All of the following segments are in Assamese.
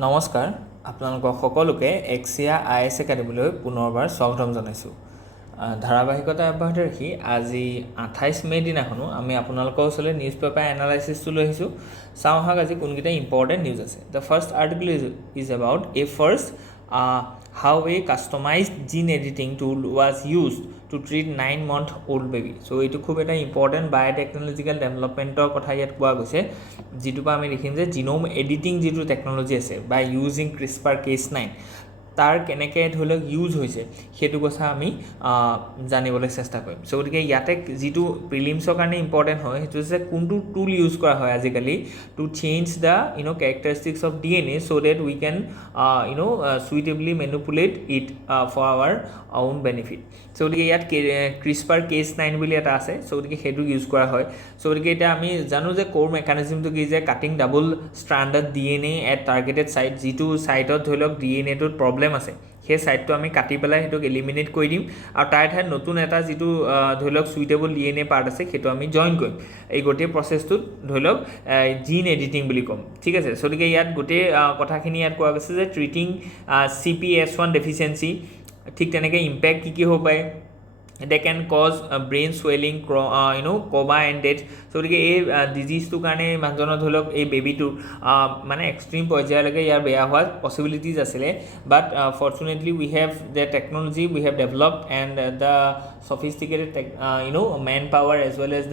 নমস্কাৰ, আপোনালোকক সকলোকে এক্সিয়া IAS একাডেমীলৈ পুনৰবাৰ স্বাগতম জনাইছোঁ। ধাৰাবাহিকতা অব্যাহত ৰাখি আজি 28 মে' দিনাখনো আমি আপোনালোকৰ ওচৰলৈ নিউজ পেপাৰ এনালাইচিছটো লৈ আহিছোঁ। চাওঁ আহক আজি কোনকেইটা ইম্পৰ্টেণ্ট নিউজ আছে। The first article is about how a customized gene editing tool was used to treat 9-month-old baby. So এইটো খুব এটা ইম্পৰ্টেণ্ট বায়'টেকনলজিকেল ডেভেলপমেণ্টৰ কথা ইয়াত কোৱা গৈছে, যিটো পৰা আমি দেখিম যে জিনোম এডিটিং যিটো টেকনলজি আছে বা ইউজিং CRISPR-Cas9 তাৰ কেনেকৈ ধৰি লওক ইউজ হৈছে সেইটো কথা আমি জানিবলৈ চেষ্টা কৰিম। চ' গতিকে ইয়াতে যিটো প্ৰিলিমছৰ কাৰণে ইম্পৰ্টেণ্ট হয় সেইটো হৈছে কোনটো টুল ইউজ কৰা হয় আজিকালি to change the characteristics of DNA so' that we can suitably manipulate it for our own benefit. So' গতিকে ইয়াত CRISPR-Cas9 বুলি এটা আছে, চ' গতিকে সেইটো ইউজ কৰা হয়। চ' গতিকে এতিয়া আমি জানো যে ক'ৰ মেকানিজিমটো কি যে cutting double stranded DNA at targeted site, যিটো ছাইটত ধৰি লওক DNAটোত প্ৰব্লেম আছে সেই ছাইটটো আমি কাটি পেলাই সেইটোক এলিমিনেট কৰি দিম আৰু তাৰ ঠাইত নতুন এটা যিটো ধৰি লওক সুইটেবল DNA পাৰ্ট আছে সেইটো আমি জইন কৰিম। এই গোটেই প্ৰচেছটোত ধৰি লওক জিন এডিটিং বুলি ক'ম, ঠিক আছে। চ' গতিকে ইয়াত গোটেই কথাখিনি ইয়াত কোৱা গৈছে যে ট্ৰিটিং CPS1 ডেফিচিয়েঞ্চি, ঠিক তেনেকৈ ইম্পেক্ট কি হ'ব পাৰে। They can cause brain swelling, coma and death. So গতিকে এই ডিজিজটোৰ কাৰণে মানুহজনৰ ধৰি লওক এই বেবীটোৰ মানে এক্সট্ৰিম পৰ্যায়লৈকে ইয়াৰ বেয়া হোৱাৰ পচিবিলিটিজ আছিলে, but fortunately we have the technology we have developed and the sophisticated man power as well as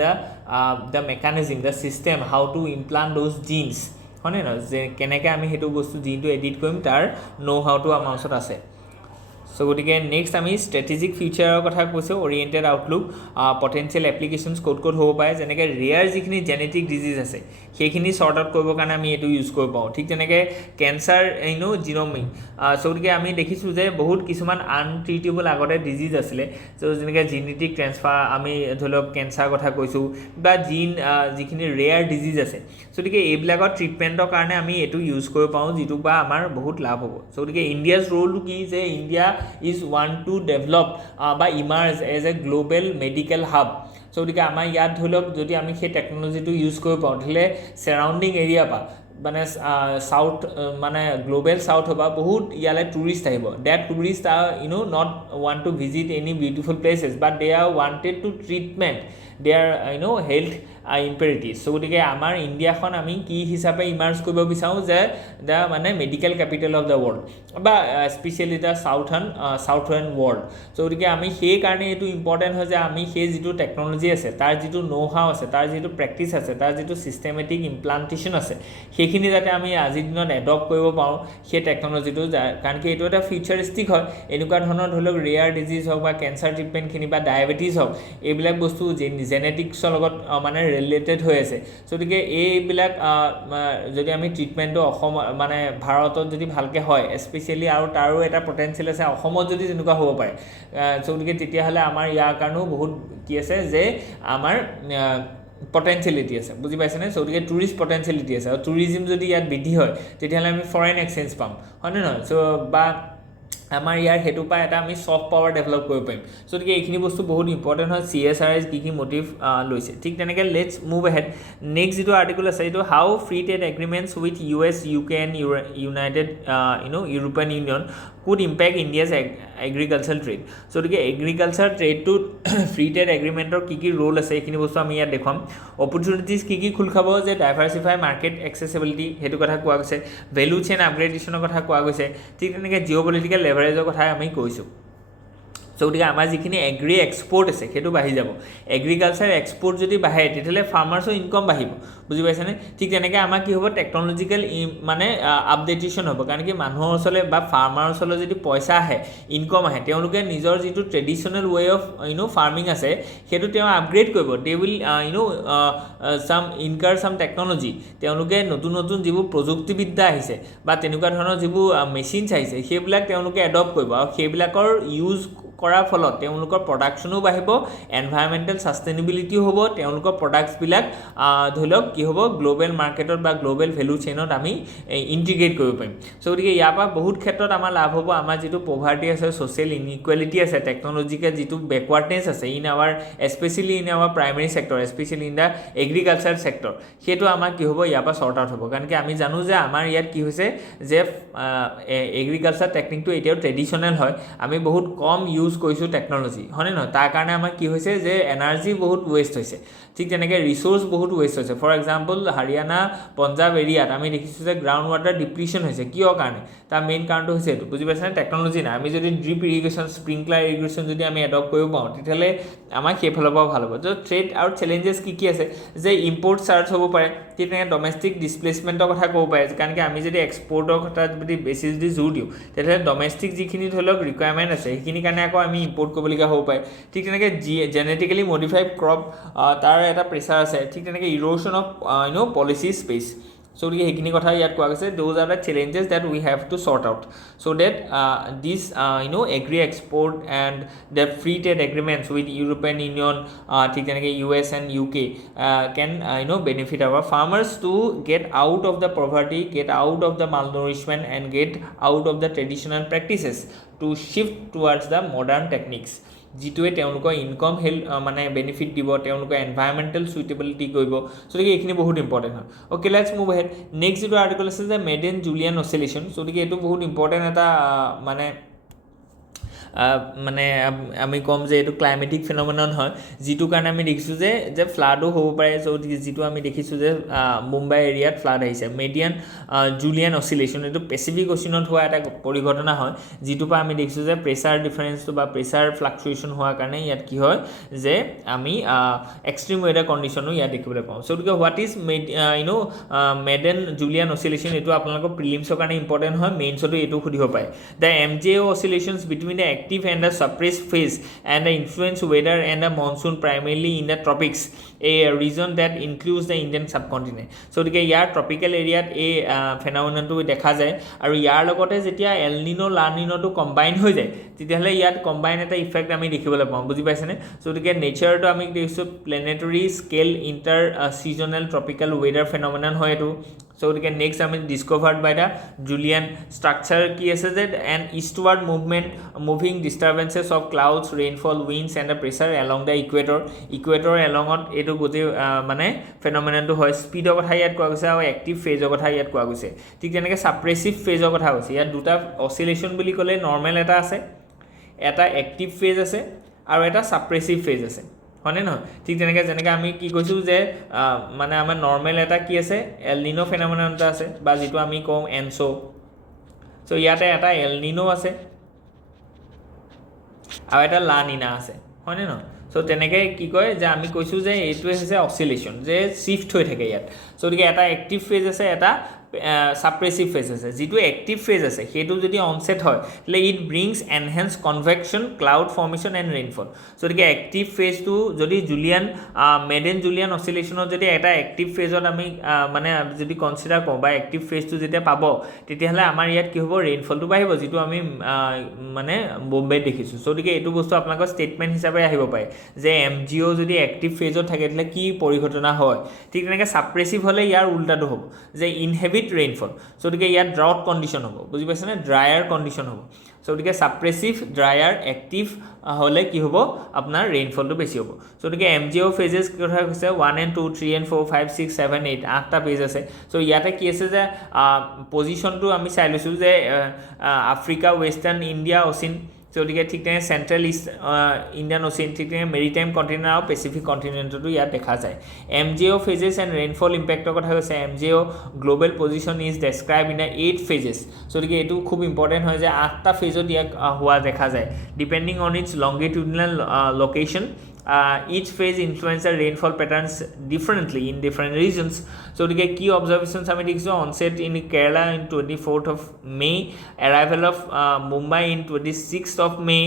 the mechanism, the system how to implant those genes, হয়নে নহয়, যে কেনেকৈ আমি সেইটো বস্তু জিনটো এডিট কৰিম তাৰ হাউটো আমাৰ ওচৰত আছে। চ' গতিকে নেক্সট আমি ষ্ট্ৰেটেজিক ফিউচাৰৰ কথা কৈছোঁ, অৰিয়েণ্টেড আউটলুক, পটেঞ্চিয়েল এপ্লিকেশ্যনছ ক'ত ক'ত হ'ব পাৰে, যেনেকৈ ৰেয়াৰ যিখিনি জেনেটিক ডিজিজ আছে সেইখিনি শ্বৰ্ট আউট কৰিবৰ কাৰণে আমি এইটো ইউজ কৰিব পাৰোঁ। ঠিক তেনেকৈ কেঞ্চাৰ জিন'মিক, চ' গতিকে আমি দেখিছোঁ যে বহুত কিছুমান আনট্ৰিটেবল আগতে ডিজিজ আছিলে, চ' যেনেকৈ জিনেটিক ট্ৰেন্সফাৰ, আমি ধৰি লওক কেঞ্চাৰ কথা কৈছোঁ বা যিখিনি ৰেয়াৰ ডিজিজ আছে, চ' গতিকে এইবিলাকৰ ট্ৰিটমেণ্টৰ কাৰণে আমি এইটো ইউজ কৰিব পাৰোঁ, যিটো বা আমাৰ বহুত লাভ হ'ব। চ' গতিকে ইণ্ডিয়াজ ৰ'লটো কি যে India is want to develop বা emerge as a global medical hub. চ' গতিকে আমাৰ ইয়াত ধৰি লওক যদি আমি সেই টেকনলজিটো ইউজ কৰিব পাৰোঁ তেতিয়াহ'লে চাৰাউণ্ডিং এৰিয়া পৰা মানে চাউথ মানে গ্ল'বেল চাউথ বা বহুত ইয়ালৈ টুৰিষ্ট আহিব। That tourist are not want to visit any beautiful places but they are wanted to treatment their health imperative. So' গতিকে আমাৰ ইণ্ডিয়াখন আমি কি হিচাপে ইমাৰ্জ কৰিব বিচাৰোঁ যে দ্য মানে medical capital of the world বা স্পেচিয়েলি দ্য চাউথাৰ্ণ ৱৰ্ল্ড। চ' গতিকে আমি সেইকাৰণে এইটো ইম্পৰ্টেণ্ট হয় যে আমি সেই যিটো টেকনলজি আছে, তাৰ যিটো হাউ আছে, তাৰ যিটো প্ৰেক্টিচ আছে, তাৰ যিটো ছিষ্টেমেটিক ইমপ্লাণ্টেশ্যন আছে, সেইখিনি যাতে আমি আজিৰ দিনত এডপ্ট কৰিব পাৰোঁ সেই টেকনলজিটো, কাৰণ কি এইটো এটা ফিউচাৰিষ্টিক হয়। এনেকুৱা ধৰণৰ ধৰি লওক ৰেয়াৰ ডিজিজ হওক বা কেঞ্চাৰ ট্ৰিটমেণ্টখিনি বা ডায়েবেটিছ হওক, এইবিলাক বস্তু জেনেটিক্সৰ লগত মানে ৰিলেটেড হৈ আছে। চ' গতিকে এইবিলাক যদি আমি ট্ৰিটমেণ্টটো মানে ভাৰতত যদি ভালকৈ হয় স্পেচিয়েলি, আৰু তাৰো এটা পটেঞ্চিয়েল আছে অসমত যদি তেনেকুৱা হ'ব পাৰে, চ' গতিকে তেতিয়াহ'লে আমাৰ ইয়াৰ কাৰণেও বহুত কি আছে যে আমাৰ পটেঞ্চিয়েলিটি আছে, বুজি পাইছেনে। চ' গতিকে টুৰিষ্ট পটেঞ্চিয়েলিটি আছে, আৰু টুৰিজিম যদি ইয়াত বৃদ্ধি হয় তেতিয়াহ'লে আমি ফৰেইন এক্সচেঞ্জ পাম, হয়নে নহয়। চ' বা আমাৰ ইয়াৰ সেইটোৰ পৰা এটা আমি ছফ্ট পাৱাৰ ডেভেলপ কৰিব পাৰিম। চ' গতিকে এইখিনি বস্তু বহুত ইম্পৰ্টেণ্ট হয়। CSRS কি মটিভ লৈছে, ঠিক তেনেকৈ লেটছ মুভ এহেড। নেক্সট যিটো আৰ্টিকল আছে এইটো how free trade agreements with US, UK and united European union could impact India's agriculture trade. So' গতিকে এগ্ৰিকালচাৰ ট্ৰেডটোত ফ্ৰী ট্ৰেড এগ্ৰিমেণ্টৰ কি ৰোল আছে এইখিনি বস্তু আমি ইয়াত দেখুৱাম। অপৰচুনিটিজ কি খোল খাব, যে ডাইভাৰ্চিফাই মাৰ্কেট এক্সেচিবিলিটি সেইটো কথা কোৱা গৈছে, ভেলু চেইন আপগ্ৰেডেশ্যনৰ কথা কোৱা গৈছে, ঠিক তেনেকৈ জিঅ' পলিটিকেল লেভাৰেজৰ কথা আমি কৈছোঁ। চ' গতিকে আমাৰ যিখিনি এগ্ৰি এক্সপৰ্ট আছে সেইটো বাঢ়ি যাব। এগ্ৰিকালচাৰ এক্সপৰ্ট যদি বাঢ়ে তেতিয়াহ'লে ফাৰ্মাৰ্ছৰ ইনকম বাঢ়িব, বুজি পাইছেনে। ঠিক তেনেকৈ আমাৰ কি হ'ব, টেকনলজিকেল মানে আপডেটেশ্যন হ'ব, কাৰণ কি মানুহৰ ওচৰলৈ বা ফাৰ্মাৰ ওচৰলৈ যদি পইচা আহে, ইনকম আহে, তেওঁলোকে নিজৰ যিটো ট্ৰেডিশ্যনেল ৱে অফ ফাৰ্মিং আছে সেইটো তেওঁ আপগ্ৰেড কৰিব। দে উইল ইনকাৰ চাম টেকনলজি, তেওঁলোকে নতুন নতুন যিবোৰ প্ৰযুক্তিবিদ্যা আহিছে বা তেনেকুৱা ধৰণৰ যিবোৰ মেচিনছ আহিছে সেইবিলাক তেওঁলোকে এডপ্ট কৰিব, আৰু সেইবিলাকৰ ইউজ কৰাৰ ফলত তেওঁলোকৰ প্ৰডাকশ্যনো বাঢ়িব, এনভাইৰমেণ্টেল ছাষ্টেইনেবিলিটিও হ'ব, তেওঁলোকৰ প্ৰডাক্টছবিলাক ধৰি লওক কি হ'ব গ্ল'বেল মাৰ্কেটত বা গ্ল'বেল ভেলু চেইনত আমি ইণ্টিগ্ৰেট কৰিব পাৰিম। চ' গতিকে ইয়াৰ পৰা বহুত ক্ষেত্ৰত আমাৰ লাভ হ'ব। আমাৰ যিটো পভাৰ্টি আছে, ছ'চিয়েল ইনইকুৱেলিটি আছে, টেকন'লজিকেল যিটো বেকৱাৰ্ডনেছ আছে in our specially in our primary sector, specially in the agriculture sector, সেইটো আমাৰ কি হ'ব ইয়াৰ পৰা শ্বৰ্ট আউট হ'ব। কাৰণ কি আমি জানো যে আমাৰ ইয়াত কি হৈছে যে এগ্ৰিকালচাৰ টেকনিকটো এতিয়াও ট্ৰেডিশ্যনেল হয়, আমি বহুত কম ইউজ কৰিছোঁ টেকন'লজি, হয়নে নহয়? তাৰ কাৰণে আমাৰ কি হৈছে যে এনাৰ্জি বহুত ৱেষ্ট হৈছে, ঠিক তেনেকৈ ৰিচোৰ্চ বহুত ৱেষ্ট হৈছে। ফৰ এক্সাম্পল হাৰিয়ানা পঞ্জাৱ এৰিয়াত আমি দেখিছোঁ যে গ্ৰাউণ্ড ৱাটাৰ ডিপ্লিশ্যন হৈছে। কিয় কাৰণে? তাৰ মেইন কাৰণটো হৈছে এইটো, বুজি পাইছেনে? টেকন'লজি নাই। আমি যদি ড্ৰিপ ইৰিগেশ্যন, স্প্ৰিংকলাৰ ইৰিগেশ্যন যদি আমি এডপ্ট কৰিব পাৰোঁ তেতিয়াহ'লে আমাৰ সেইফালৰ পৰাও ভাল হ'ব। ত' থ্ৰেট আৰু চেলেঞ্জেছ কি আছে যে ইম্পৰ্ট চাৰ্জ হ'ব পাৰে, ঠিক তেনেকৈ ডমেষ্টিক ডিছপ্লেচমেণ্টৰ কথা ক'ব পাৰে। কাৰণ কি আমি যদি এক্সপৰ্টৰ কথা যদি বেছি যদি জোৰ দিওঁ তেতিয়াহ'লে ডমেষ্টিক যিখিনি ধৰি লওক ৰিকুৱাৰমেণ্ট আছে সেইখিনি কাৰণে আকৌ আমি ইম্পৰ্ট কৰিবলগীয়া হ'ব পাৰে। ঠিক তেনেকৈ জেনেটিকেলি মডিফাইড ক্ৰপ তাৰ এটা প্ৰেছাৰ আছে। ঠিক তেনেকৈ erosion of policy space. So' গতিকে সেইখিনি কথা ইয়াত কোৱা গৈছে। Those are the challenges that we have to sort out so' that this agri export and the free trade agreements with European union, ঠিক তেনেকৈ US and UK can benefit our farmers to get out of the poverty, get out of the malnourishment and get out of the traditional practices to shift towards the modern techniques, যিটোৱে তেওঁলোকৰ ইনকম মানে বেনিফিট দিব, তেওঁলোকৰ এনভাইৰমেণ্টেল চুইটেবিলিটি কৰিব। চ' গতিকে এইখিনি বহুত ইম্পৰ্টেণ্ট হয়। Okay, let's move head. Next যিটো আৰ্টিকল আছে যে মেডেন জুলিয়ান অচিলেশ্যন। চ' গতিকে এইটো বহুত ইম্পৰ্টেণ্ট এটা মানে আমি ক'ম যে এইটো ক্লাইমেটিক ফেন'মেনন হয়, যিটো কাৰণে আমি দেখিছোঁ যে ফ্লাডো হ'ব পাৰে। চ' যিটো আমি দেখিছোঁ যে মুম্বাই এৰিয়াত ফ্লাড আহিছে। মেডিয়ান জুলিয়ান অচিলেশ্যন এইটো পেচিফিক অচিনত হোৱা এটা পৰিঘটনা হয়, যিটোৰ পৰা আমি দেখিছোঁ যে প্ৰেছাৰ ডিফাৰেঞ্চটো বা প্ৰেছাৰ ফ্লাকচুৱেশ্যন হোৱাৰ কাৰণে ইয়াত কি হয় যে আমি এক্সট্ৰিম ৱেডাৰ কণ্ডিশ্যনো ইয়াত দেখিবলৈ পাওঁ। চ' গতিকে হোৱাট ইজ মেডেন জুলিয়ান অচিলেশ্যন, এইটো আপোনালোকৰ প্ৰিলিমছৰ কাৰণে ইম্পৰ্টেণ্ট হয়, মেইনছতো এইটো সুধিব পাৰে। The MJO oscillations between the active and the suppressed phase and the influence weather and the monsoon primarily in the tropics, a region that includes the Indian subcontinent. So গতিকে ইয়াৰ ট্ৰপিকেল এৰিয়াত এই ফেন'মেননটো দেখা যায়। আৰু ইয়াৰ লগতে যেতিয়া এল নিনো লা নিনোটো কম্বাইন হৈ যায় তেতিয়াহ'লে ইয়াত কম্বাইন এটা ইফেক্ট আমি দেখিবলৈ পাওঁ, বুজি পাইছেনে? চ' গতিকে নেচাৰটো আমি দেখিছোঁ planetary scale inter seasonal tropical weather phenomenon হয় এইটো। চ' গতিকে নেক্সট আমি discovered by the Julian structure কি আছে যে an eastward moving disturbances of clouds, rainfall, winds and the pressure along the equator এলঙত এইটো গোটেই মানে ফেন'মেননটো হয়। স্পীডৰ কথা ইয়াত কোৱা গৈছে আৰু এক্টিভ ফেজৰ কথা ইয়াত কোৱা গৈছে। ঠিক তেনেকৈ ছাপ্ৰেছিভ ফেজৰ কথা কৈছে। ইয়াত দুটা অচিলেশ্যন বুলি ক'লে নৰ্মেল এটা আছে, এটা এক্টিভ ফেজ আছে আৰু এটা ছাপ্ৰেছিভ ফেজ আছে, হয়নে নহয়? ঠিক যেনেকৈ আমি কি কৈছোঁ যে মানে আমাৰ নৰ্মেল এটা কি আছে এল নিনো ফেন'মেনন এটা আছে বা যিটো আমি কওঁ এনছ'। চ' ইয়াতে এটা এল নিনো আছে আৰু এটা লা নিনা আছে, হয়নে নহয়? চ' তেনেকৈ কি কয় যে আমি কৈছোঁ যে এইটোৱে হৈছে অচিলেশ্যন, যে শ্বিফ্ট হৈ থাকে ইয়াত। চ' গতিকে এটা এক্টিভ ফেজ আছে, এটা ছাপ্ৰেছিভ ফেজ আছে। যিটো এক্টিভ ফেজ আছে সেইটো যদি অনছেট হয় তেতিয়াহ'লে it brings enhance convection, cloud formation and rainfall. So' গতিকে এক্টিভ ফেজটো যদি মেডেন জুলিয়ান অচিলেশ্যনত যদি এটা এক্টিভ ফেজত আমি মানে যদি কনচিডাৰ কৰোঁ বা এক্টিভ ফেজটো যেতিয়া পাব তেতিয়াহ'লে আমাৰ ইয়াত কি হ'ব ৰেইনফলটো বাঢ়িব, যিটো আমি মানে বম্বেত দেখিছোঁ। চ' গতিকে এইটো বস্তু আপোনালোকৰ ষ্টেটমেণ্ট হিচাপে আহিব পাৰে যে MJO যদি এক্টিভ ফেজত থাকে তেতিয়াহ'লে কি পৰিঘটনা হয়। ঠিক তেনেকৈ ছাপ্ৰেছিভ হ'লে ইয়াৰ উল্টাটো হ'ব যে ইনহেভিট ৰেইনফল। চ' গতিকে ইয়াত ড্ৰাউট কণ্ডিশ্যন হ'ব, বুজি পাইছেনে? ড্ৰায়াৰ কণ্ডিশ্যন হ'ব। চ' গতিকে ছাপ্ৰেছিভ, ড্ৰায়াৰ, এক্টিভ হ'লে কি হ'ব আপোনাৰ ৰেইনফলটো বেছি হ'ব। চ' গতিকে MJO ফেজেছ কথা কৈছে 1 and 2, 3 and 4, 5, 6, 7, 8 8টা পেজ আছে। চ' ইয়াতে কি আছে যে পজিশ্যনটো আমি চাই লৈছোঁ যে আফ্ৰিকা, ৱেষ্টাৰ্ণ ইণ্ডিয়া অচিন। চ' গতিকে ঠিক তেনেকৈ চেণ্ট্ৰেল ইষ্ট ইণ্ডিয়ান অচিন, ঠিক তেনেকৈ মেৰিটাইম কণ্টিনেণ্ট আৰু পেচিফিক কণ্টিনেণ্টতো ইয়াত দেখা যায়। MJO ফেজেছ এণ্ড ৰেইনফল ইম্পেক্টৰ কথা কৈছে। MJO global position is describe in the 8 phases. চ' গতিকে এইটো খুব ইম্পৰ্টেণ্ট হয় যে 8টা ফেজত ইয়াক হোৱা দেখা যায়, depending on its longitudinal location each phase influence the rainfall patterns differently in different regions. So the key observations আমি দেখিছোঁ onset in Kerala in 24th of May, arrival of Mumbai in 26th of May,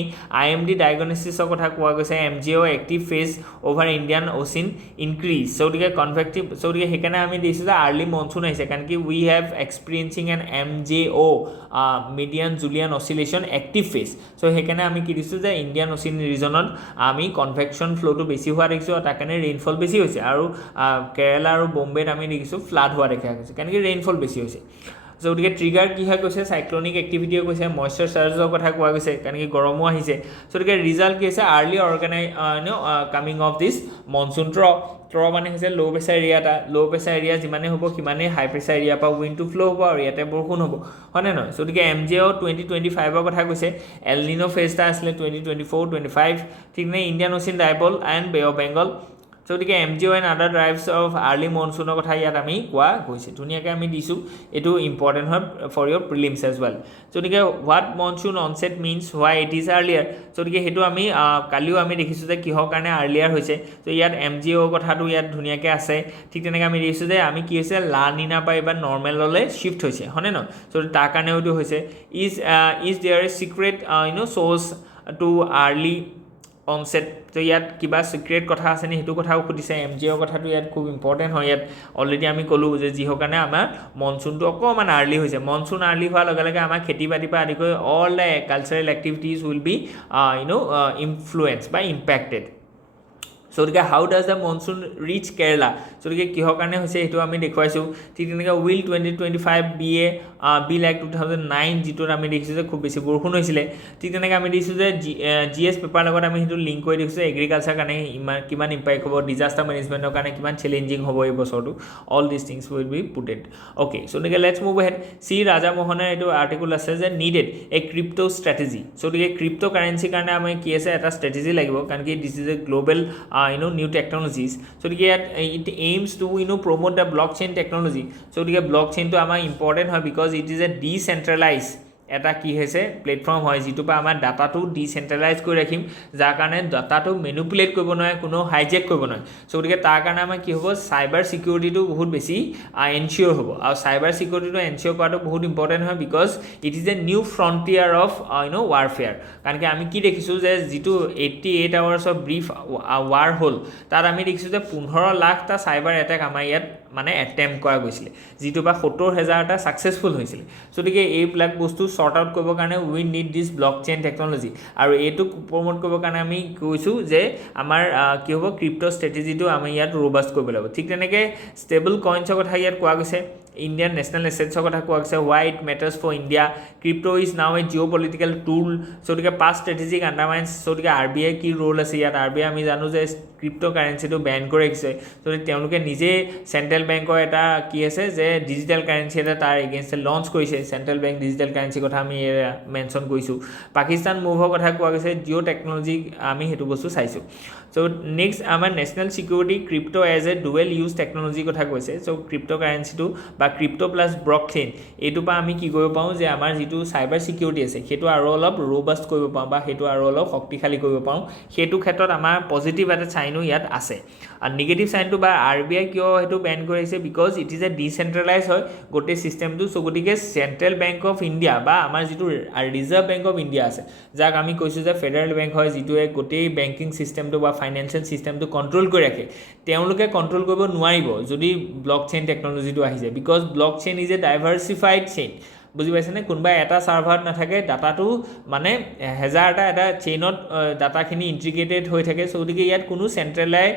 IMD diagnosis কথা কোৱা গৈছে, MJO active phase over Indian Ocean increase. So the convective, so the সেইকাৰণে আমি দেখিছোঁ যে early monsoon আহিছে কাৰণ কি we have experiencing an MJO median Julian oscillation active phase. So সেইকাৰণে আমি কি দিছোঁ যে ইণ্ডিয়ান অচিন ৰিজনত আমি কনভেকশ্যন ফ্ল'টো বেছি হোৱা দেখিছোঁ আৰু তাৰ কাৰণে ৰেইনফল বেছি হৈছে আৰু কেৰেলা আৰু বম্বেত আমি দেখিছোঁ ফ্লাড হোৱা দেখা গৈছে কাৰণ কি ৰেইনফল বেছি হৈছে। চ' গতিকে ট্ৰিগাৰ কি হয় কৈছে চাইক্লনিক এক্টিভিটিও কৈছে, মইশ্চাৰ চাৰ্জৰ কথা কোৱা গৈছে কাৰণ কি গৰমো আহিছে। চ' গতিকে ৰিজাল্ট কি হৈছে early coming of this monsoon ট্ৰ মানে হৈছে ল' প্ৰেছাৰ এৰিয়া এটা, ল' প্ৰেছাৰ এৰিয়া যিমানে হ'ব সিমানেই হাই প্ৰেছাৰ এৰিয়াৰ পৰা উইণ্ডটো ফ্ল' হ'ব আৰু ইয়াতে বৰষুণ হ'ব, হয়নে নহয়? চ' গতিকে MJO 2025ৰ কথা কৈছে, এলনিনো ফেজ এটা আছিলে 2024-25, ঠিক নে Indian ocean dipole and bay of Bengal. So' গতিকে MJO and other drives of early মনচুনৰ কথা ইয়াত আমি কোৱা গৈছে, ধুনীয়াকৈ আমি দিছোঁ, এইটো ইম্পৰ্টেণ্ট হয় for your prelims as well. So' গতিকে what monsoon onset means why it is earlier. So' গতিকে সেইটো আমি কালিও আমি দেখিছোঁ যে কিহৰ কাৰণে আৰ্লিয়াৰ হৈছে। চ' ইয়াত MJO কথাটো ইয়াত ধুনীয়াকৈ আছে, ঠিক তেনেকৈ আমি দেখিছোঁ যে আমি কি হৈছে লা নিনা পৰা এইবাৰ নৰ্মেললৈ শ্বিফ্ট হৈছে, হয়নে নহয়? চ' তাৰ কাৰণেও এইটো হৈছে is there a secret source to early onset. তো ইয়াত কিবা চিক্ৰেট কথা আছে নি সেইটো কথাও সুধিছে। MJO কথাটো ইয়াত খুব ইম্পৰ্টেণ্ট হয়। ইয়াত অলৰেডি আমি ক'লোঁ যে যিহৰ কাৰণে আমাৰ মনচুনটো অকণমান আৰ্লি হৈছে। মনচুন আৰ্লি হোৱাৰ লগে লগে আমাৰ খেতি বাতিৰ পৰা আদি কৰি all the cultural activities will be influence বা ইম্পেক্টেড। চ' গতিকে হাউ ডাজ দ্য মনচুন ৰিচ কেৰেলা। চ' গতিকে কিহৰ কাৰণে হৈছে সেইটো আমি দেখুৱাইছোঁ। ঠিক তেনেকৈ উইল 2025 বি লাইক 2009 যিটোত আমি দেখিছোঁ যে খুব বেছি বৰষুণ হৈছিলে। ঠিক তেনেকৈ আমি দেখিছোঁ যে GS পেপাৰ লগত আমি সেইটো লিংক কৰি দেখিছোঁ এগ্ৰিকালচাৰ কাৰণে কিমান ইম্পেক্ট হ'ব, ডিজাষ্টাৰ মেনেজমেণ্টৰ কাৰণে কিমান চেলেঞ্জিং হ'ব এই বছৰটো। All this things will be puted. Okay, so' গতিকে let's move ahead. C Raja মোহনৰ এইটো আৰ্টিকুল আছে যে needed a crypto strategy. So' গতিকে ক্ৰিপ্টো কাৰেঞ্চিৰ কাৰণে আমি কি আছে এটা ষ্ট্ৰেটেজি লাগিব কাৰণ কি this is a global new technologies. So it aims to promote the blockchain technology. So blockchain to ama important হয় because it is a decentralized এটা কি হৈছে প্লেটফৰ্ম হয় যিটোৰ পৰা আমাৰ ডাটাটো ডিচেণ্ট্ৰেলাইজ কৰি ৰাখিম, যাৰ কাৰণে ডাটাটো মেনুপুলেট কৰিব নোৱাৰে, কোনো হাইজেক কৰিব নোৱাৰে। চ' গতিকে তাৰ কাৰণে আমাৰ কি হ'ব চাইবাৰ ছিকিউৰিটিটো বহুত বেছি এনচিয়'ৰ হ'ব আৰু চাইবাৰ ছিকিউৰিটিটো এনচিয়'ৰ কৰাটো বহুত ইম্পৰ্টেণ্ট হয় because it is a new frontier of warfare. কাৰণ কি আমি কি দেখিছোঁ যে যিটো 88 আৱাৰ্ছ অফ ব্ৰিফ ৱাৰ হ'ল তাত আমি দেখিছোঁ যে 15 লাখটা চাইবাৰ এটেক আমাৰ ইয়াত মানে এটেম্প কৰা গৈছিলে, যিটো বা 70,000টা ছাকচেছফুল হৈছিলে। চ' গতিকে এইবিলাক বস্তু শ্বৰ্ট আউট কৰিবৰ কাৰণে উই নিড দিছ ব্লকচেইন টেকন'লজি আৰু এইটোক প্ৰমোট কৰিবৰ কাৰণে আমি কৈছোঁ যে আমাৰ কি হ'ব ক্ৰিপ্টো ষ্ট্ৰেটেজিটো আমি ইয়াত ৰ'বাষ্ট কৰিব লাগিব। ঠিক তেনেকৈ ষ্টেবল কইনছৰ কথা ইয়াত কোৱা গৈছে, ইণ্ডিয়ান নেশ্যনেল এছেটছৰ কথা কোৱা হৈছে, why it matters for India, crypto is now a Jio' political টুল। চ' গতিকে পাষ্ট ষ্ট্ৰেটেজিক আণ্ডাৰমাইনছ। চ' গতিকে RBI কি ৰোল আছে ইয়াত, RBI আমি জানো যে ক্ৰিপ্টো কাৰেঞ্চিটো বেন কৰি ৰাখিছে। চ' তেওঁলোকে নিজেই চেণ্ট্ৰেল বেংকৰ এটা কি আছে যে ডিজিটেল কাৰেঞ্চি এটা তাৰ এগেইনষ্টে লঞ্চ কৰিছে, চেণ্ট্ৰেল বেংক ডিজিটেল কাৰেঞ্চিৰ কথা আমি মেনশ্যন কৰিছোঁ। পাকিস্তান মুভৰ কথা কোৱা গৈছে, জিঅ' টেকন'লজি আমি সেইটো বস্তু চাইছোঁ। চ' নেক্সট আমাৰ national security crypto as a dual use টেকন'লজিৰ কথা কৈছে। চ' ক্ৰিপ্টো কাৰেঞ্চিটো বা ক্ৰিপ্টো প্লাছ ব্লকচেইন এইটোৰ পৰা আমি কি কৰিব পাৰোঁ যে আমাৰ যিটো চাইবাৰ ছিকিউৰিটি আছে সেইটো আৰু অলপ ৰ'বাষ্ট কৰিব পাৰোঁ বা সেইটো আৰু অলপ শক্তিশালী কৰিব পাৰোঁ। সেইটো ক্ষেত্ৰত আমাৰ পজিটিভ এটা চাইনো ইয়াত আছে। আৰু নিগেটিভ চাইনটো বা RBI কিয় সেইটো বেন কৰিছে because it is a decentralise হয় গোটেই ছিষ্টেমটো। চ' গতিকে চেণ্ট্ৰেল বেংক অফ ইণ্ডিয়া বা আমাৰ যিটো ৰিজাৰ্ভ বেংক অফ ইণ্ডিয়া আছে, যাক আমি কৈছোঁ যে ফেডাৰেল বেংক হয়, যিটোৱে গোটেই বেংকিং ছিষ্টেমটো বা ফাইনেন্সিয়েল ছিষ্টেমটো কণ্ট্ৰল কৰি ৰাখে, তেওঁলোকে কণ্ট্ৰল কৰিব নোৱাৰিব যদি ব্লকচেইন টেকন'লজিটো আহিছে because blockchain is a diversified chain. বুজি পাইছেনে? কোনোবা এটা ছাৰ্ভাৰত নাথাকে, ডাটাটো মানে হেজাৰটা এটা চেইনত ডাটাখিনি ইণ্টিগ্ৰেটেড হৈ থাকে। চ' গতিকে ইয়াত কোনো চেণ্ট্ৰেলাইজ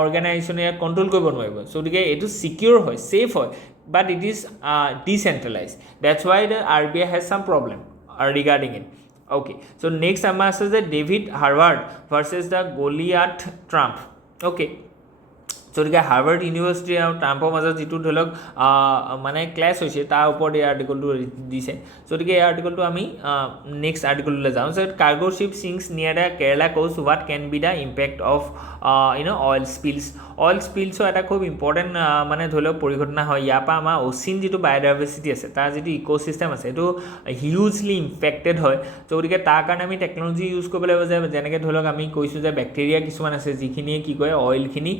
অৰ্গেনাইজেশ্যনে ইয়াত কণ্ট্ৰল কৰিব নোৱাৰিব। চ' গতিকে এইটো ছিকিউৰ হয়, ছেফ হয়, but it is decentralise. That's why the RBI has some problem regarding it. Okay, so' next আমাৰ আছে যে David Harvard versus the Goliath Trump. Okay, গতিকে হাৰ্ভাৰ্ড ইউনিভাৰ্চিটি আৰু ট্ৰাম্পৰ মাজত যিটো ধৰি লওক মানে ক্লেছ হৈছে তাৰ ওপৰত এই আৰ্টিকলটো দিছে গতিকে এই আৰ্টিকলটো আমি নেক্সট আৰ্টিকললৈ যাওঁ যে cargo ship sinks near the Kerala coast what can be the impact of oil স্পিলছৰ এটা খুব ইম্পৰ্টেণ্ট মানে ধৰি লওক পৰিঘটনা হয় ইয়াৰ পৰা আমাৰ অচিন যিটো বায়'ডাইভাৰ্চিটি আছে তাৰ যিটো ইক'চিষ্টেম আছে সেইটো হিউজলি ইম্পেক্টেড হয় গতিকে তাৰ কাৰণে আমি টেকন'লজি ইউজ কৰিব লাগিব যে যেনেকৈ ধৰি লওক আমি কৈছোঁ যে বেক্টেৰিয়া কিছুমান আছে যিখিনিয়ে কি কৰে অইলখিনি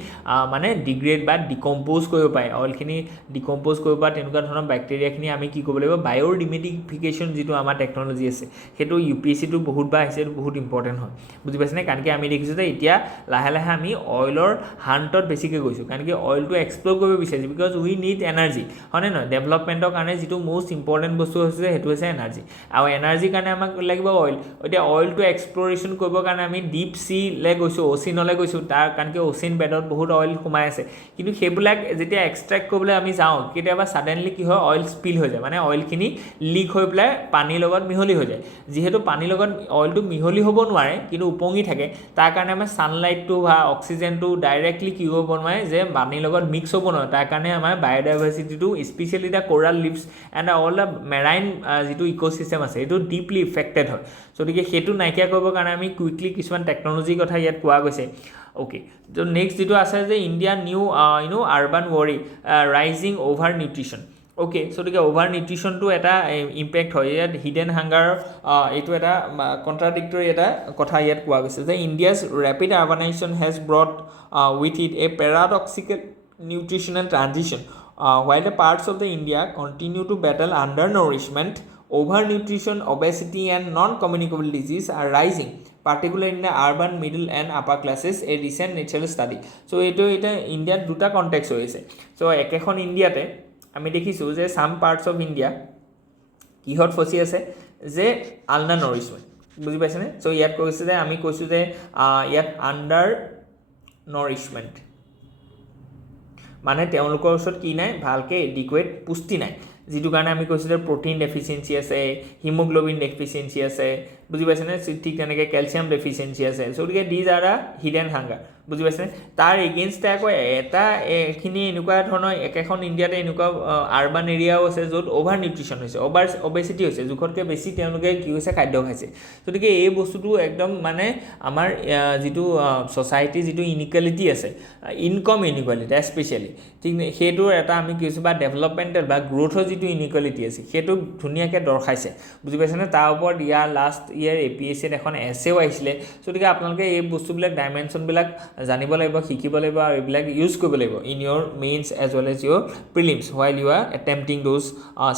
মানে ডিগ্ৰেড বা ডিকম্প'জ কৰিব পাৰে অইলখিনি ডিকম্প'জ কৰিব পাৰে তেনেকুৱা ধৰণৰ বেক্টেৰিয়াখিনি আমি কি কৰিব লাগিব বায়'ডিমিডিফিকেশ্যন যিটো আমাৰ টেকন'লজি আছে সেইটো UPSCটো বহুত বাৰ আহিছে এইটো বহুত ইম্পৰ্টেণ্ট হয় বুজি পাইছেনে কাৰণ কি আমি দেখিছোঁ যে এতিয়া লাহে লাহে আমি অইলৰ হাণ্টত বেছিকৈ গৈছোঁ কাৰণ কি অইলটো এক্সপ্ল'ৰ কৰিব বিচাৰিছোঁ বিকজ উই নিড এনাৰ্জি হয়নে নহয় ডেভেলপমেণ্টৰ কাৰণে যিটো মষ্ট ইম্পৰ্টেণ্ট বস্তু হৈছে সেইটো হৈছে এনাৰ্জি আৰু এনাৰ্জিৰ কাৰণে আমাক লাগিব অইল এতিয়া অইলটো এক্সপ্ল'ৰেশ্যন কৰিবৰ কাৰণে আমি ডিপ চিলৈ গৈছোঁ অচিনলৈ গৈছোঁ তাৰ কাৰণ কি অচিন বেডত বহুত অইল সোমাই আছে কিন্তু সেইবিলাক যেতিয়া এক্সট্ৰেক্ট কৰিবলৈ আমি যাওঁ কেতিয়াবা ছাডেনলি কি হয় অইল স্পিল হৈ যায় মানে অইলখিনি লিক হৈ পেলাই পানীৰ লগত মিহলি হৈ যায় যিহেতু পানীৰ লগত অইলটো মিহলি হ'ব নোৱাৰে কিন্তু উপঙি থাকে তাৰ কাৰণে আমাৰ ছানলাইটটো বা অক্সিজেনটো ডাইৰেক্টলি কি হ'ব নোৱাৰে যে পানীৰ লগত মিক্স হ'ব নোৱাৰে তাৰ কাৰণে আমাৰ বায়'ডাইভাৰ্চিটিটো specially the coral lives and all the marine যিটো ইক'চিষ্টেম আছে এইটো ডিপলি ইফেক্টেড হয় গতিকে সেইটো নাইকিয়া কৰিবৰ কাৰণে আমি কুইকলি কিছুমান টেকন'লজিৰ কথা ইয়াত কোৱা গৈছে অ'কে তো নেক্সট যিটো আছে যে India new urban worry rising over nutrition okay গতিকে অ'ভাৰ নিউট্ৰিশ্যনটো এটা ইম্পেক্ট হয় ইয়াত হিডেন হাংগাৰৰ এইটো এটা কণ্ট্ৰাডিক্টৰী এটা কথা ইয়াত কোৱা গৈছে যে India's rapid urbanisation has brought with it a paradoxical nutritional transition while the parts of the India continue to battle undernourishment, overnutrition, obesity and non-communicable disease are rising, particularly in the urban, middle and upper classes, a recent nature study. So, এটা ইণ্ডিয়াত দুটা কণ্টেক্সট হৈ আছে চ' একেখন ইণ্ডিয়াতে আমি দেখিছোঁ যে ছাম পাৰ্টছ অফ ইণ্ডিয়া কিহত ফচি আছে যে আণ্ডাৰ নৰিছমেণ্ট বুজি পাইছেনে চ' ইয়াত কৈছে যে আমি কৈছোঁ যে ইয়াত আণ্ডাৰ নৰিছমেণ্ট মানে তেওঁলোকৰ ওচৰত কি নাই ভালকৈ এডিকুৱেট পুষ্টি নাই যিটো কাৰণে আমি কৈছোঁ যে প্ৰ'টিন ডেফিচিয়েঞ্চি আছে হিমোগ্ল'বিন ডেফিচিয়েঞ্চি আছে বুজি পাইছেনে ঠিক তেনেকৈ কেলছিয়াম ডেফিচিয়েঞ্চি আছে চ' গতিকে দিজ আৰ আ হিডেন হাংগাৰ বুজি পাইছেনে তাৰ এগেইনষ্টে আকৌ এটা এইখিনি এনেকুৱা ধৰণৰ একেখন ইণ্ডিয়াতে এনেকুৱা আৰ্বান এৰিয়াও আছে য'ত অ'ভাৰ নিউট্ৰিশ্যন হৈছে অবেচিটি হৈছে জোখতকৈ বেছি তেওঁলোকে কি হৈছে খাদ্য খাইছে গতিকে এই বস্তুটো একদম মানে আমাৰ যিটো ছ'চাইটিৰ যিটো ইনইকুৱেলিটি আছে ইনকম ইনইকুৱেলিটি এস্পেচিয়েলি ঠিক সেইটোৰ এটা আমি কি কৈছোঁ বা ডেভেলপমেণ্টেল বা গ্ৰ'থৰ যিটো ইনইকুৱেলিটি আছে সেইটো ধুনীয়াকৈ দৰ্শাইছে বুজি পাইছেনে তাৰ ওপৰত ইয়াৰ লাষ্ট ইয়াৰ APSCত এখন এছেও আহিছিলে গতিকে আপোনালোকে এই বস্তুবিলাক ডাইমেনশ্যনবিলাক জানিব লাগিব শিকিব লাগিব আৰু এইবিলাক ইউজ কৰিব লাগিব in your mains as well as your prelims while you are attempting those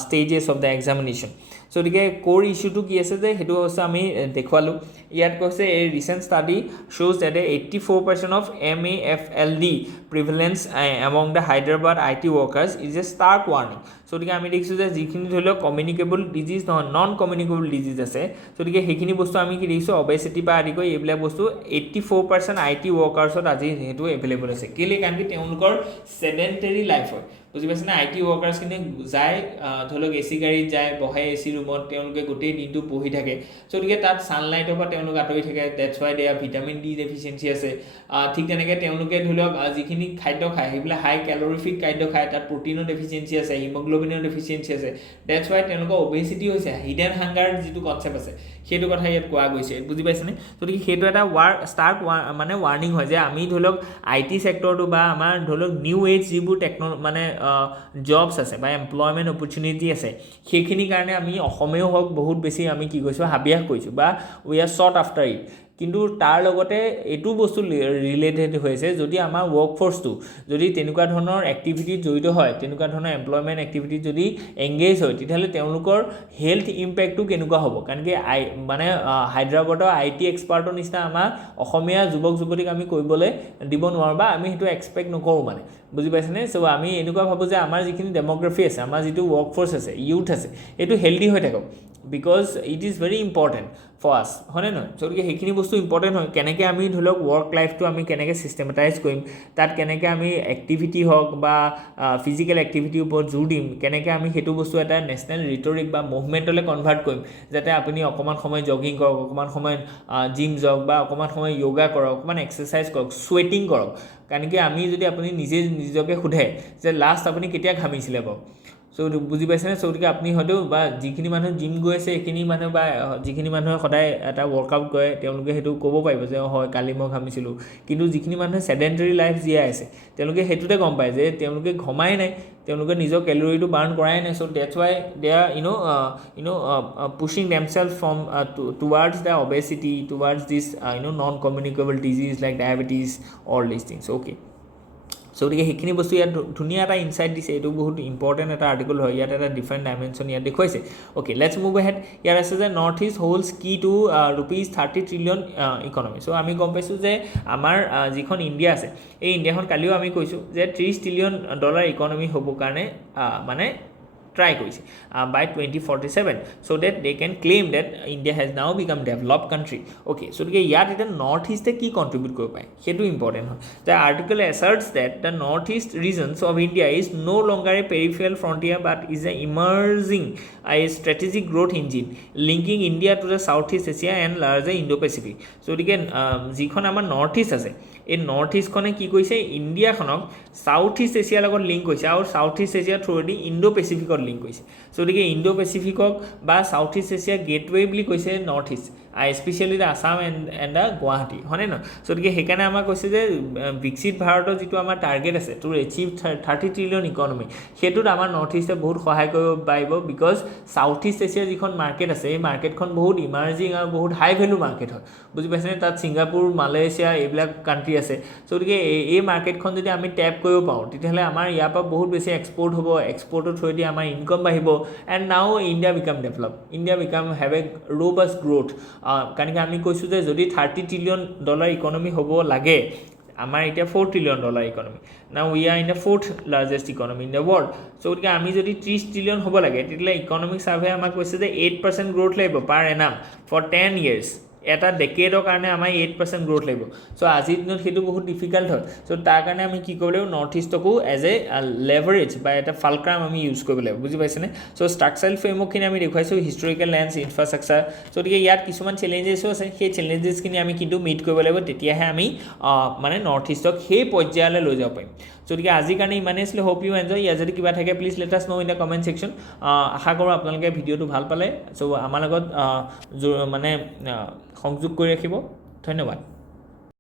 stages of the examination গতিকে ক'ৰ ইছ্যুটো কি আছে যে সেইটো হৈছে আমি দেখুৱালোঁ ইয়াত কৈছে এই ৰিচেণ্ট ষ্টাডি শ্ব'জ that 84% of MAFLD prevalence among the Hyderabad IT workers is a stark warning গতিকে আমি দেখিছোঁ যে যিখিনি ধৰি লওক কমিউনিকেবল ডিজিজ নহয় নন কমিউনিকেবল ডিজিজ আছে গতিকে সেইখিনি বস্তু আমি কি দেখিছোঁ অবেচিটি বা আদি কৰি এইবিলাক বস্তু 84% IT ৱৰ্কাৰ্ছত আজি যিহেতু এভেইলেবল আছে কেলৈ কাৰণ কি তেওঁলোকৰ ছেডেণ্টেৰী লাইফ হয় বুজি পাইছেনে IT ৱৰ্কাৰ্ছখিনি যায় ধৰি লওক AC গাড়ীত যায় বহে AC ৰুমত তেওঁলোকে গোটেই দিনটো পঢ়ি থাকে গতিকে তাত ছানলাইটৰ পৰা তেওঁলোক আঁতৰি থাকে ডেটছ ৱাই দেয়া ভিটামিন D ডেফিচিয়েঞ্চি আছে ঠিক তেনেকৈ তেওঁলোকে ধৰি লওক যিখিনি খাদ্য খায় সেইবিলাক হাই কেলৰিফিক খাদ্য খায় তাত প্ৰ'টিনৰ ডেফিচিয়েঞ্চি আছে হিমোগ্ল'বিনৰ ডেফিচিয়েঞ্চি আছে ডেটছ ৱাই তেওঁলোকৰ অবেচিটি হৈছে হিডেন হাংগাৰ যিটো কনচেপ্ট আছে সেইটো কথা ইয়াত কোৱা গৈছে বুজি পাইছেনে গতিকে সেইটো এটা মানে ৱাৰ্ণিং হয় যে আমি ধৰি লওক IT ছেক্টৰটো বা আমাৰ ধৰি লওক নিউ এজ যিবোৰ মানে জবছ আছে বা এমপ্লয়মেণ্ট অপৰচুনিটি আছে সেইখিনিৰ কাৰণে আমি অসমেও হওক বহুত বেছি আমি কি কৈছোঁ হাবিয়াস কৰিছোঁ বা we are short after it কিন্তু তাৰ লগতে এইটো বস্তু ৰিলেটেড হৈছে যদি আমাৰ ৱৰ্কফৰ্চটো যদি তেনেকুৱা ধৰণৰ এক্টিভিটিত জড়িত হয় তেনেকুৱা ধৰণৰ এমপ্লয়মেণ্ট এক্টিভিটিত যদি এংগেজ হয় তেতিয়াহ'লে তেওঁলোকৰ হেল্থ ইম্পেক্টটো কেনেকুৱা হ'ব কাৰণ কি মানে হায়দৰাবাদৰ IT এক্সপাৰ্টৰ নিচিনা আমাৰ অসমীয়া যুৱক যুৱতীক আমি কৰিবলৈ দিব নোৱাৰোঁ বা আমি সেইটো এক্সপেক্ট নকৰোঁ মানে বুজি পাইছেনে চ' আমি এনেকুৱা ভাবোঁ যে আমাৰ যিখিনি ডেম'গ্ৰাফি আছে আমাৰ যিটো ৱৰ্কফৰ্চ আছে ইউথ আছে এইটো হেল্ডি হৈ থাকক because it is very important for us হয়নে নহয় গতিকে সেইখিনি বস্তু ইম্পৰ্টেণ্ট হয় কেনেকৈ আমি ধৰি লওক ৱৰ্ক লাইফটো আমি কেনেকৈ ছিষ্টেমেটাইজ কৰিম তাত কেনেকৈ আমি এক্টিভিটি হওক বা ফিজিকেল এক্টিভিটিৰ ওপৰত জোৰ দিম কেনেকৈ আমি সেইটো বস্তু এটা নেশ্যনেল ৰিটৰিক বা মুভমেণ্টলৈ কনভাৰ্ট কৰিম যাতে আপুনি অকণমান সময় জগিং কৰক অকণমান সময় জিম যাওক বা অকণমান সময় য়োগা কৰক অকণমান এক্সাৰচাইজ কৰক চুৱেটিং কৰক কাৰণ কি আমি যদি আপুনি নিজকে সোধে যে লাষ্ট আপুনি কেতিয়া ঘামিছিলে বাৰু বুজি পাইছেনে গতিকে আপুনি হয়তো বা যিখিনি মানুহ জিম গৈ আছে সেইখিনি মানুহ বা যিখিনি মানুহে সদায় এটা ৱৰ্কআউট কৰে তেওঁলোকে সেইটো ক'ব পাৰিব যে হয় কালি মই ঘামিছিলোঁ কিন্তু যিখিনি মানুহে চেডেণ্টেৰী লাইফ জীয়াই আছে তেওঁলোকে সেইটোতে গম পায় যে তেওঁলোকে ঘমাই নাই তেওঁলোকে নিজৰ কেলৰিটো বাৰ্ণ কৰাই নাই that's why they are pushing themselves from towards the obesity towards this non communicable disease like diabetes all this things okay গতিকে সেইখিনি বস্তু ইয়াত ধুনীয়া এটা ইনচাইট দিছে এইটো বহুত ইম্পৰ্টেণ্ট এটা আৰ্টিকল হয় ইয়াত এটা ডিফাৰেণ্ট ডাইমেনশ্যন ইয়াত দেখুৱাইছে অ'কে লেটছ মুভ এহেড ইয়াত আছে যে নৰ্থ ইষ্ট হোল্ডছ কি টু ₹30 ট্ৰিলিয়ন ইকনমি আমি গম পাইছোঁ যে আমাৰ যিখন ইণ্ডিয়া আছে এই ইণ্ডিয়াখন কালিও আমি কৈছোঁ যে $30 ট্ৰিলিয়ন ইকনমি হ'বৰ কাৰণে মানে ট্ৰাই কৰিছে by 2047 so' that they can claim that India has now become develop country okay গতিকে ইয়াত এতিয়া নৰ্থ ইষ্টে কি কণ্ট্ৰিবিউট কৰিব পাৰে সেইটো ইম্পৰ্টেণ্ট হয় the article asserts that the north east regions of India is no' longer a peripheral frontier but is a emerging a strategic growth engine linking India to the south east Asia and larger Indo Pacific গতিকে যিখন আমাৰ নৰ্থ ইষ্ট আছে এই নৰ্থ ইষ্টখনে কি কৰিছে ইণ্ডিয়াখনক ছাউথ ইষ্ট এছিয়াৰ লগত লিংক কৰিছে আৰু ছাউথ ইষ্ট এছিয়াৰ থ্ৰুৱেদি ইণ্ডো পেচিফিকত লিংক কৰিছে গতিকে ইণ্ডো পেচিফিকক বা ছাউথ ইষ্ট এছিয়াৰ গেটৱে বুলি কৈছে north east specially the Assam and the Guwahati হয়নে নহয় গতিকে সেইকাৰণে আমাক কৈছে যে বিকশিত ভাৰতৰ যিটো আমাৰ টাৰ্গেট আছে টু এচিভ 30 ট্ৰিলিয়ন ইকনমি সেইটোত আমাৰ নৰ্থ ইষ্টে বহুত সহায় কৰিব পাৰিব বিকজ ছাউথ ইষ্ট এছিয়াৰ যিখন মাৰ্কেট আছে এই মাৰ্কেটখন বহুত ইমাৰ্জিং আৰু বহুত হাই ভেলু মাৰ্কেট হয় বুজি পাইছেনে তাত ছিংগাপুৰ মালয়েছিয়া এইবিলাক কাণ্ট্ৰি আছে গতিকে এই মাৰ্কেটখন যদি আমি টেপ কৰিব পাৰোঁ তেতিয়াহ'লে আমাৰ ইয়াৰ পৰা বহুত বেছি এক্সপৰ্ট হ'ব এক্সপৰ্টৰ থ্ৰুৱেদি আমাৰ ইনকম বাঢ়িব and now India become develop India become have a robust growth কাৰণ আমি কৈছোঁ যে যদি $30 ট্ৰিলিয়ন ইকনমি হ'ব লাগে আমাৰ এতিয়া $4 trillion economy now we are in the 4th largest economy in the world গতিকে আমি যদি 30 ট্ৰিলিয়ন হ'ব লাগে তেতিয়াহ'লে ইকনমিক ছাৰ্ভে আমাক কৈছে যে 8% গ্ৰ'থ লাগিব পাৰ এনাম ফৰ 10 years এটা ডেকেডৰ কাৰণে আমাৰ 8% গ্ৰ'থ লাগিব আজিৰ দিনত সেইটো বহুত ডিফিকাল্ট হয় তাৰ কাৰণে আমি কি কৰিব লাগিব নৰ্থ ইষ্টকো এজ এ লেভাৰেজ বা এটা ফালক্ৰাম আমি ইউজ কৰিব লাগিব বুজি পাইছেনে ষ্ট্ৰাকচাৰেল ফ্ৰেমৱৰ্কখিনি আমি দেখুৱাইছোঁ হিষ্টৰিকেল লেণ্ডছ ইনফ্ৰাষ্ট্ৰাকচাৰ গতিকে ইয়াত কিছুমান চেলেঞ্জেছো আছে সেই চেলেঞ্জেছখিনি আমি কিন্তু মিট কৰিব লাগিব তেতিয়াহে আমি মানে নৰ্থ ইষ্টক সেই পৰ্যায়লৈ লৈ যাব পাৰিম গতিকে আজিৰ কাৰণে ইমানেই আছিলে হোপ ইউ এনজয় ইয়াত যদি কিবা থাকে please let us know' in the comment section আশা কৰোঁ আপোনালোকে ভিডিঅ'টো ভাল পালে আমাৰ লগত মানে সংযোগ কৰি ৰাখিব ধন্যবাদ